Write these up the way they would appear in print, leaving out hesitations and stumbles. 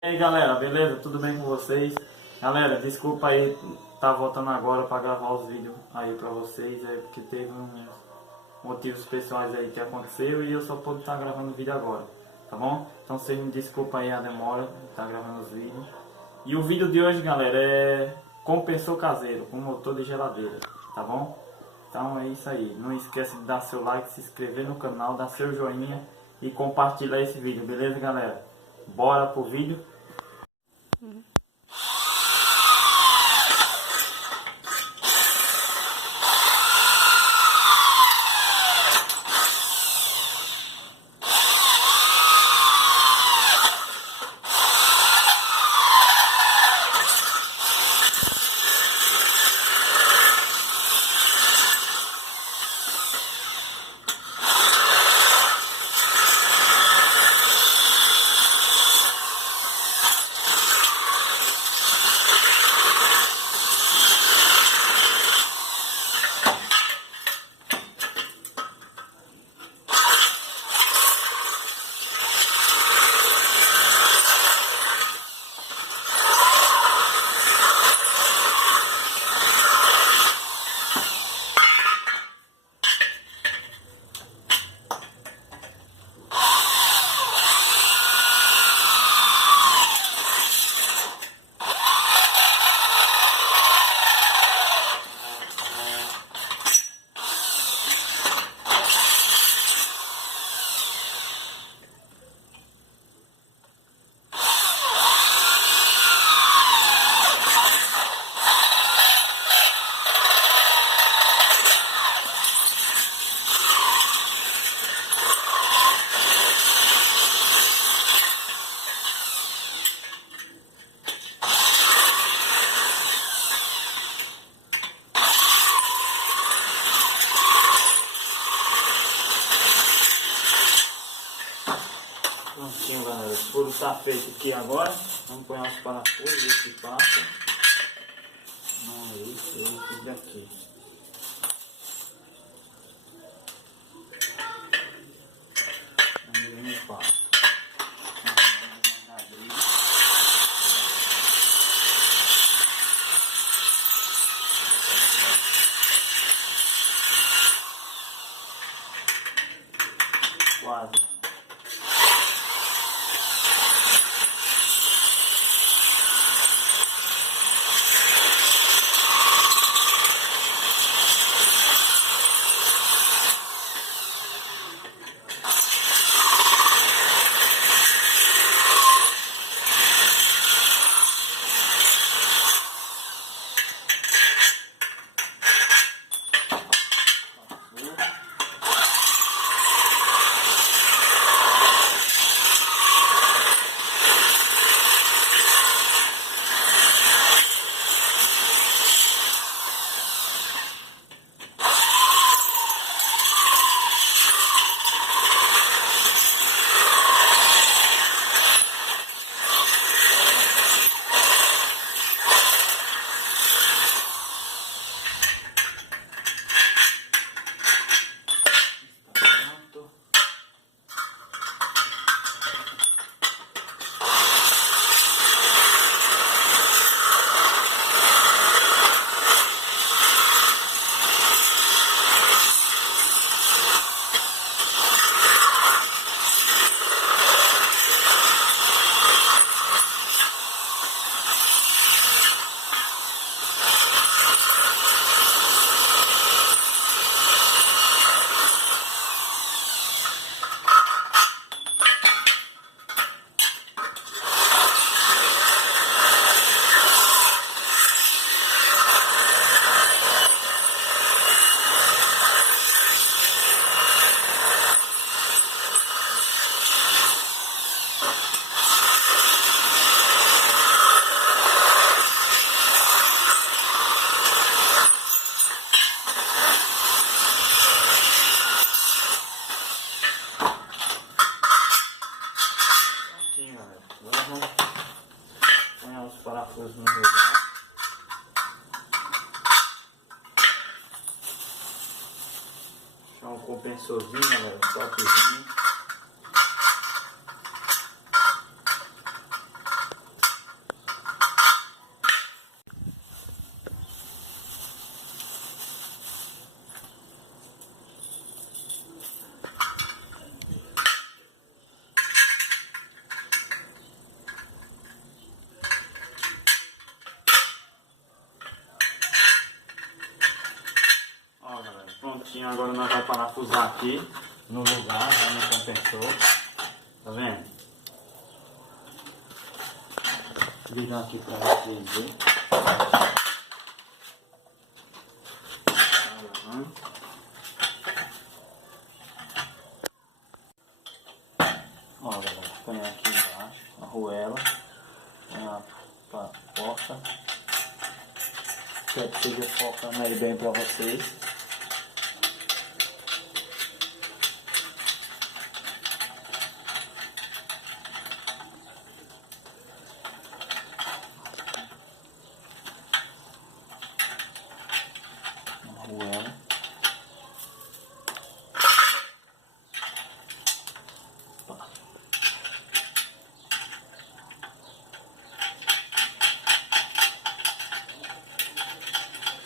E aí galera, beleza? Tudo bem com vocês? Galera, desculpa aí, tá voltando agora para gravar os vídeos aí pra vocês, porque teve uns motivos pessoais aí que aconteceu e eu só pude estar gravando o vídeo agora, tá bom? Então vocês me desculpa aí a demora de estar gravando os vídeos. E o vídeo de hoje, galera, é compressor caseiro com motor de geladeira, tá bom? Então é isso aí, não esquece de dar seu like, se inscrever no canal, dar seu joinha e compartilhar esse vídeo, beleza galera? Bora pro vídeo. Prontinho galera, o furo está feito aqui agora. Vamos pôr os parafusos, ver se passa. Não, esse daqui. Vamos ver se passa. Quase. Agora vamos pôr os parafusos no lugar. Deixar um compressorzinho, galera, topzinho. certinho. Agora nós vamos parafusar aqui no lugar, já no compressor. Tá vendo? Vou virar aqui para vocês verem. Ó, galera, põe aqui embaixo a arruela, põe a porta. Espero que esteja focando aí bem para vocês. Arruela.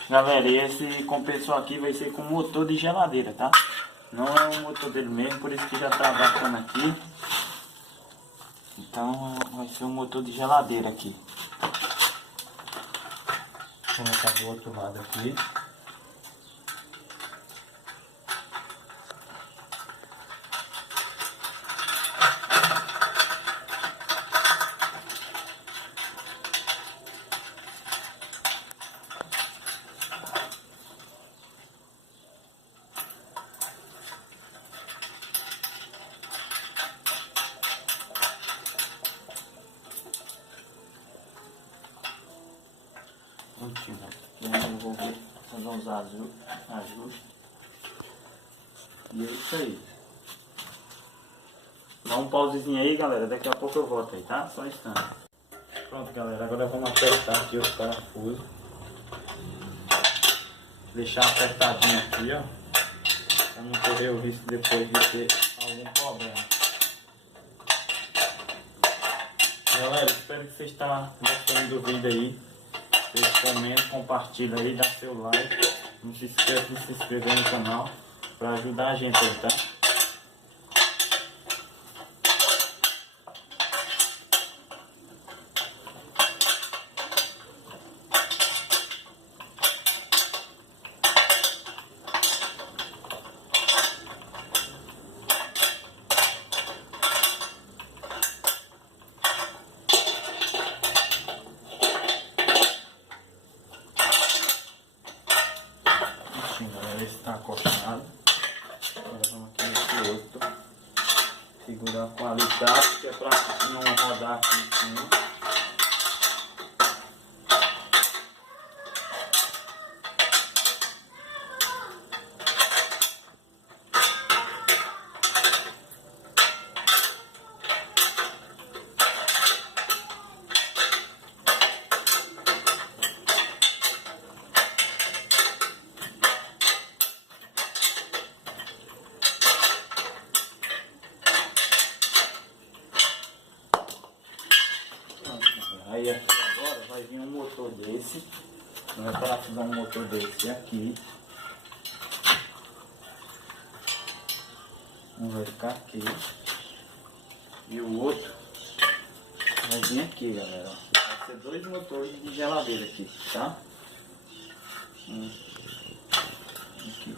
Galera, e esse compressor aqui vai ser com motor de geladeira, tá? Não é um motor dele mesmo, por isso que já tá bacana aqui. Então vai ser um motor de geladeira aqui. Vou colocar do outro lado aqui. Eu vou fazer uns ajustes. E é isso aí. Dá um pausezinho aí, galera. Daqui a pouco eu volto aí, tá? Só um instante. Pronto, galera. Agora vamos apertar aqui os parafusos. Deixar apertadinho aqui, ó. Pra não correr o risco depois de ter algum problema. Galera, espero que vocês estejam gostando do vídeo aí. Vocês comentem, compartilhem aí, dá seu like. Não se esqueça de se inscrever no canal para ajudar a gente aí, tá? Esse está acostado. Agora vamos aqui nesse outro. Segurar a qualidade, que é para não rodar aqui em cima. Aí aqui agora vai vir um motor desse. Vai parafusar um motor desse aqui. Um vai ficar aqui. E o outro vai vir aqui, galera. Vai ser dois motores de geladeira aqui, tá? Aqui.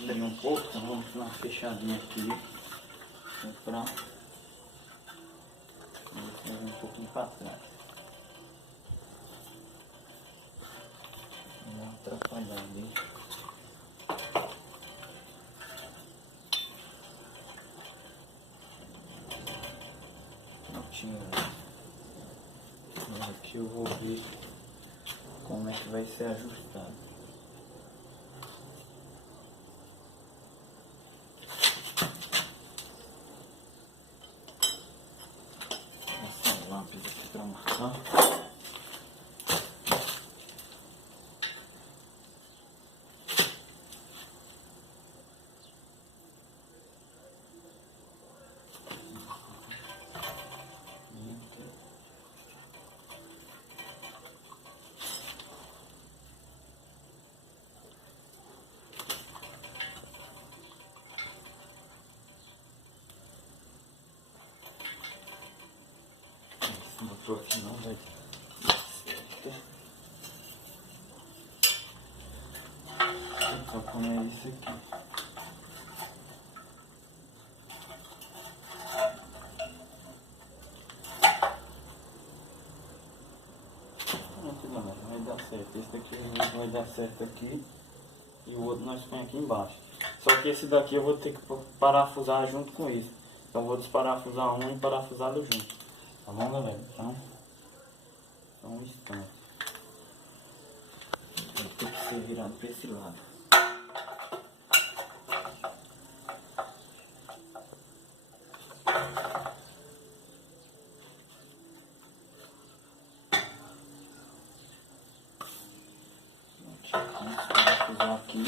Abrir um pouco, então vamos dar uma fechadinha aqui. Pra um pouquinho para trás. Não atrapalhar ali. Prontinho. Aqui eu vou ver como é que vai ser ajustado. Essa lâmpada aqui para marcar. Esse motor aqui não vai certo. Só comer isso aqui. Pronto, galera, vai dar certo. Esse daqui vai dar certo aqui. E o outro nós põe aqui embaixo. Só que esse daqui eu vou ter que parafusar junto com isso. Então eu vou desparafusar um e parafusá-lo junto. Tá bom, galera? Então, só um instante. Vai ter que ser virado para esse lado. Vamos parafusar aqui.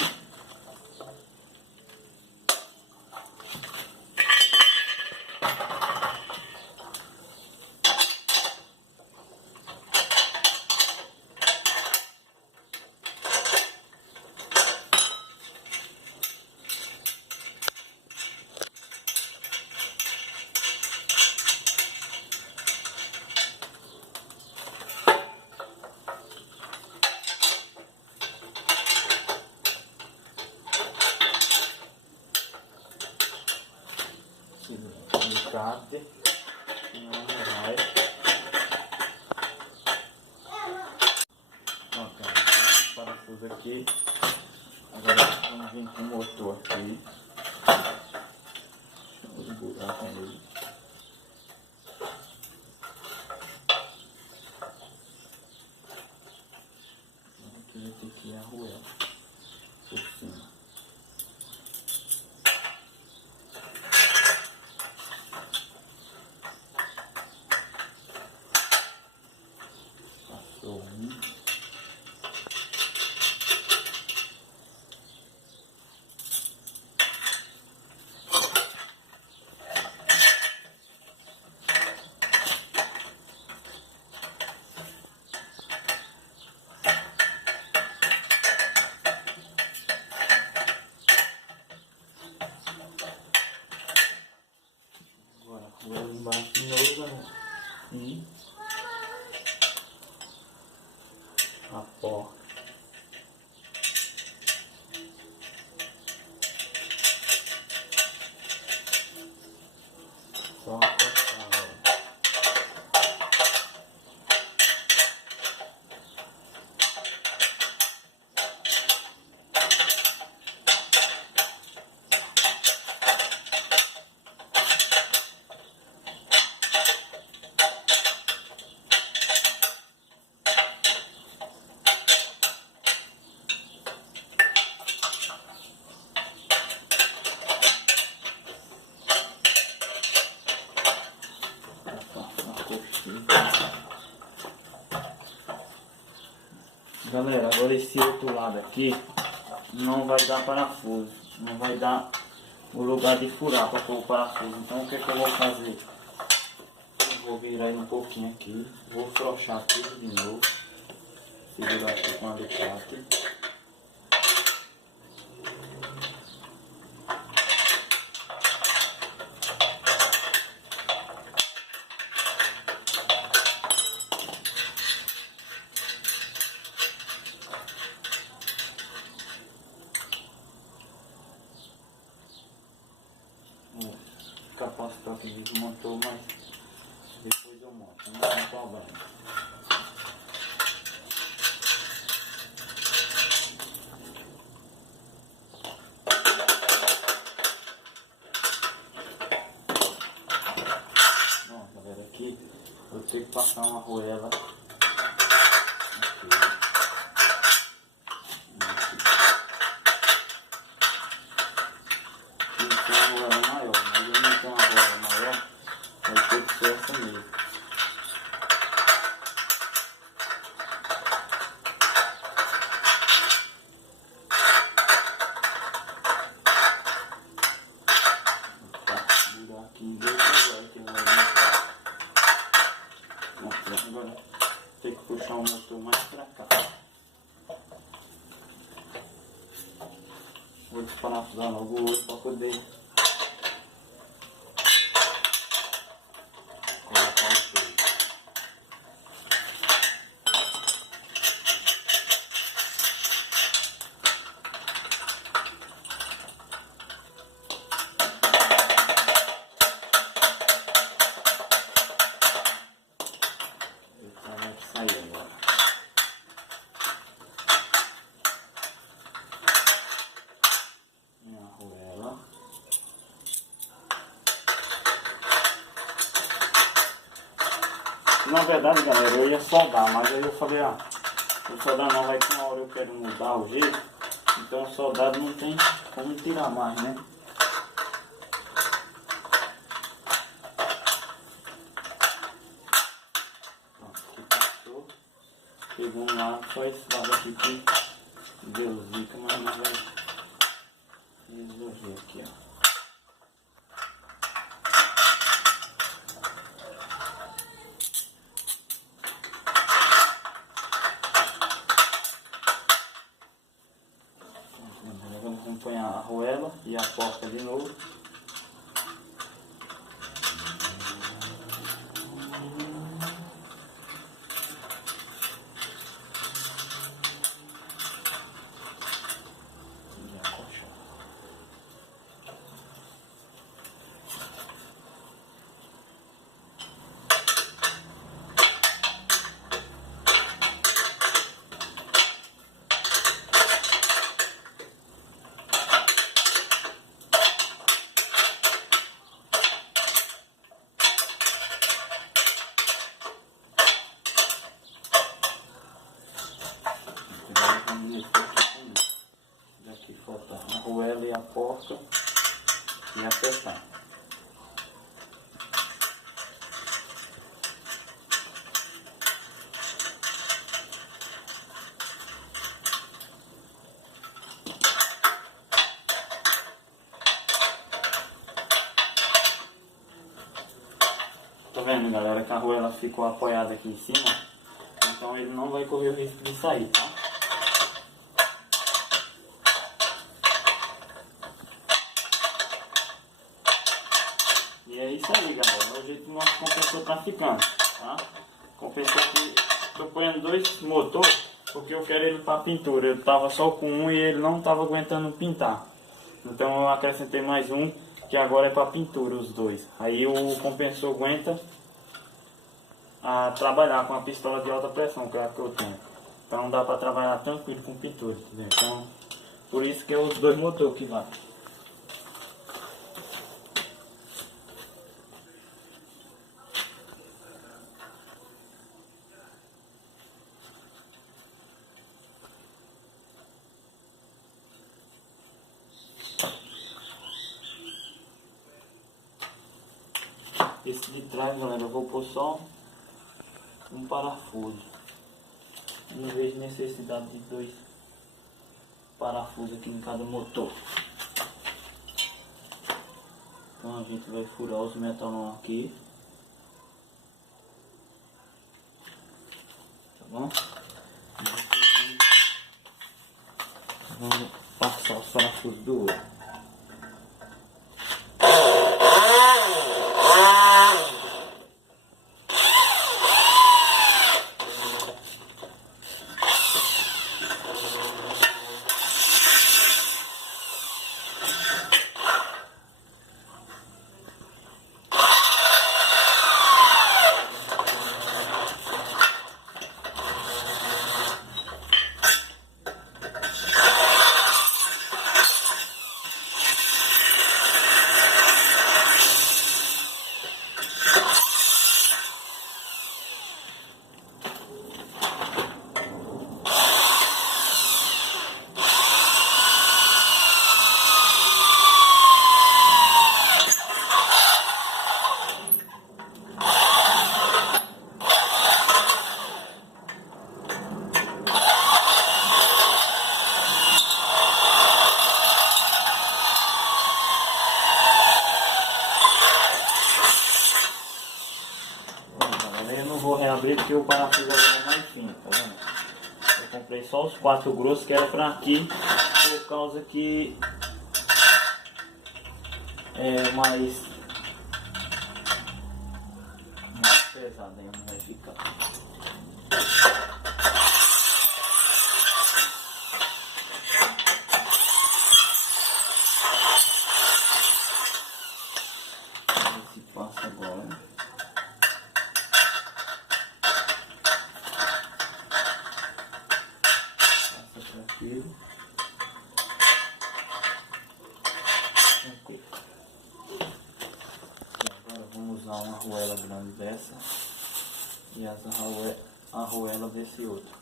Alicate, não vai. Ok, parafuso aqui. Agora vamos vir com o motor aqui. Vou desbugar com ele. Aqui vai ter que arruar por cima. Agora embaixo de novo, né? E a porta. Só apertar, ó. Galera, agora esse outro lado aqui não vai dar parafuso, não vai dar o lugar de furar para pôr o parafuso. Então o que é que eu vou fazer? Eu vou virar ele um pouquinho aqui, vou frouxar tudo de novo, segurar aqui com o alicate. O capacitor que desmontou, mas depois eu monto, não tem problema. Bom, galera, aqui eu tenho que passar uma arruela aqui. Vai ter que ser essa mesmo. Vou virar aqui em dois agora que vai vir. Agora tem que puxar o motor mais pra cá. Vou desparafusar logo o outro para poder colocar o peito. sair agora. Minha arruela. Na verdade, galera, eu ia soldar, mas aí eu falei, o soldar não, vai que uma hora eu quero mudar o jeito, então o soldado não tem como tirar mais, né? Pronto, aqui passou. Pegou um lado, só esse lado aqui que deu zica, mas não vai resolver aqui, ó. Vamos acompanhar a arruela e a porta de novo. Aqui falta a arruela e a porta e apertar. Tá vendo, galera, que a arruela ficou apoiada aqui em cima, então ele não vai correr o risco de sair, tá? E é isso aí, galera, é o jeito que o nosso compressor tá ficando, tá? Compressor que tô ponhando 2 motores, porque eu quero ele para pintura. Eu tava só com um e ele não tava aguentando pintar. Então eu acrescentei mais um, que agora é para pintura, os 2. Aí o compressor aguenta a trabalhar com a pistola de alta pressão, que é a que eu tenho. Então dá para trabalhar tranquilo com pintura, entendeu? Então, por isso que é os 2 motores que vai. Esse de trás, galera, eu vou pôr só um parafuso. Não vejo necessidade de 2 parafusos aqui em cada motor. Então a gente vai furar os metalão aqui. Tá bom? Vamos passar os parafusos do outro. Eu não vou reabrir porque o parafuso agora é mais fino, tá vendo? Eu comprei só os 4 grossos que era pra aqui, por causa que é mais pesado, aí não vai ficar. Esse passa agora. kg. Agora vamos usar uma arruela grande dessa e essa arruela desse outro.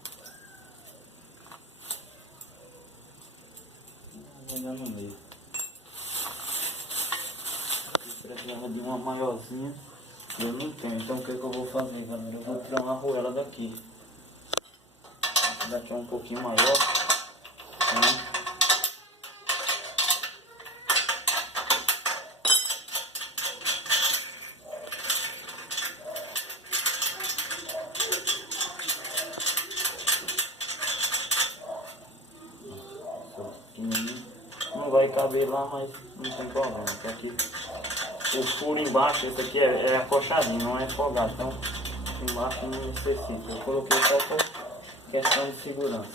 Vou olhar no meio. Eu precisava de uma maiorzinha. Eu não tenho, então o que eu vou fazer, galera? Eu vou tirar uma arruela daqui. Essa daqui é um pouquinho maior, né? Não vai caber lá, mas não tem problema, porque aqui o furo embaixo, esse aqui é acochadinho, não é folgado, então embaixo não necessita. Eu coloquei só por questão de segurança.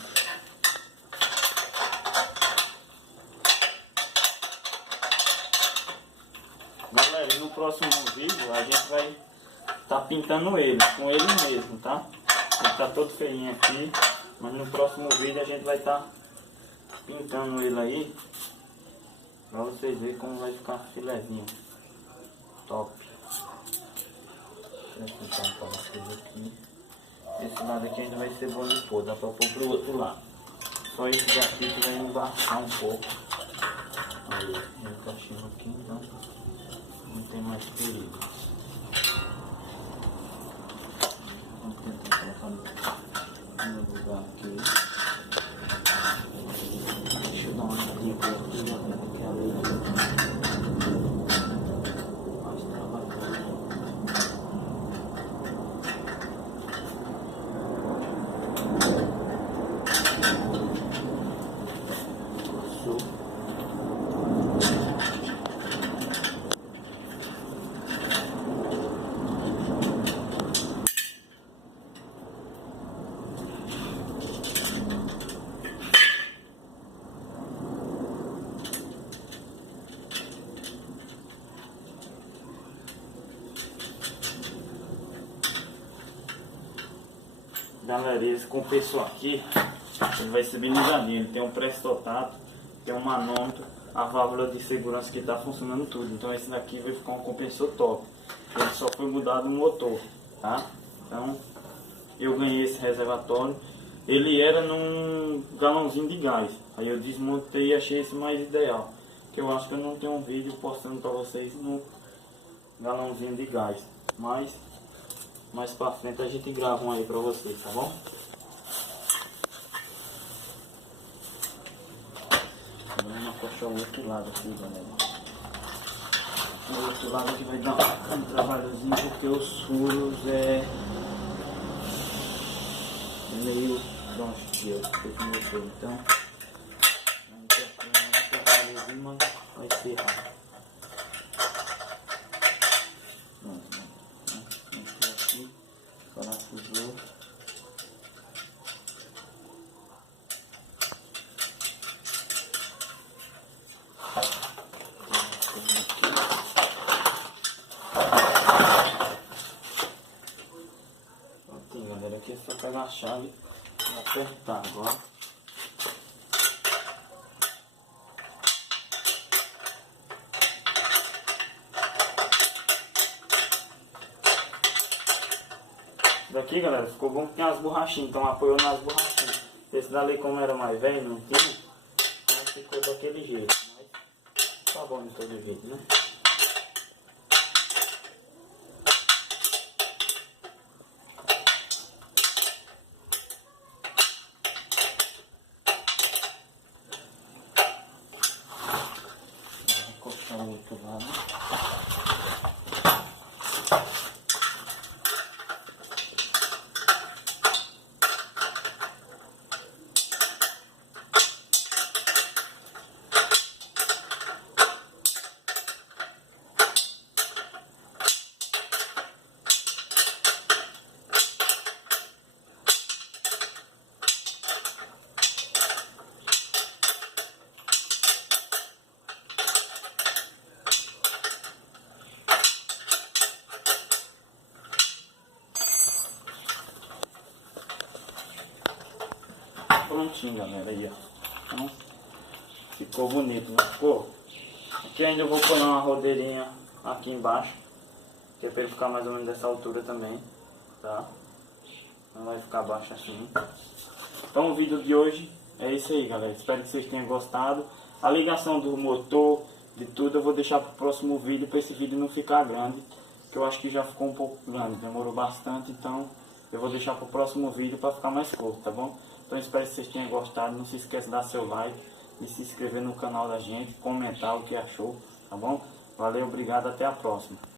Galera, no próximo vídeo a gente vai estar pintando ele, com ele mesmo, tá? Ele tá todo feinho aqui, mas no próximo vídeo a gente vai estar pintando ele aí, pra vocês verem como vai ficar filezinho. Top. Deixa eu tentar um parafuso aqui. Esse lado aqui ainda vai ser bom de pôr, dá pra pôr pro outro lado. Só esse daqui que vai embaixar um pouco. Aí, eu encaixei aqui, então não tem mais perigo. Vamos tentar colocar no lugar aqui. Deixa eu dar uma olhadinha por aqui, galera, que é ali. Galera, esse compressor aqui, ele vai ser bem ligadinho. Ele tem um pré-stotado, tem um manômetro, a válvula de segurança que está funcionando tudo. Então esse daqui vai ficar um compressor top. Ele só foi mudado o motor, tá? Então eu ganhei esse reservatório. Ele era num galãozinho de gás. Aí eu desmontei e achei esse mais ideal. Que eu acho que eu não tenho um vídeo postando para vocês no galãozinho de gás. Mas mais pra frente a gente grava um aí pra vocês, tá bom? Vamos acochar o outro lado aqui, galera. O outro lado aqui vai dar um trabalhozinho porque os furos é meio troncho, então vai ter um trabalhozinho, mas vai ser rápido. Parafusou. Aqui, galera, aqui é só pegar a chave e apertar agora. Daqui, galera, ficou bom que tem as borrachinhas, então apoiou nas borrachinhas. Esse dali, como era mais velho, não tinha, então ficou daquele jeito, mas tá bom de todo jeito, né? Vou cortar o outro lado. Prontinho, galera, aí ó. Então, ficou bonito, não ficou? Aqui ainda eu vou pôr uma rodeirinha aqui embaixo, que é para ele ficar mais ou menos dessa altura também, tá? Não vai ficar baixo assim. Então o vídeo de hoje é isso aí, galera. Espero que vocês tenham gostado. A ligação do motor, de tudo, eu vou deixar para o próximo vídeo, para esse vídeo não ficar grande, que eu acho que já ficou um pouco grande, demorou bastante, então eu vou deixar para o próximo vídeo para ficar mais curto, tá bom? Então espero que vocês tenham gostado. Não se esqueça de dar seu like e se inscrever no canal da gente, comentar o que achou, tá bom? Valeu, obrigado, até a próxima.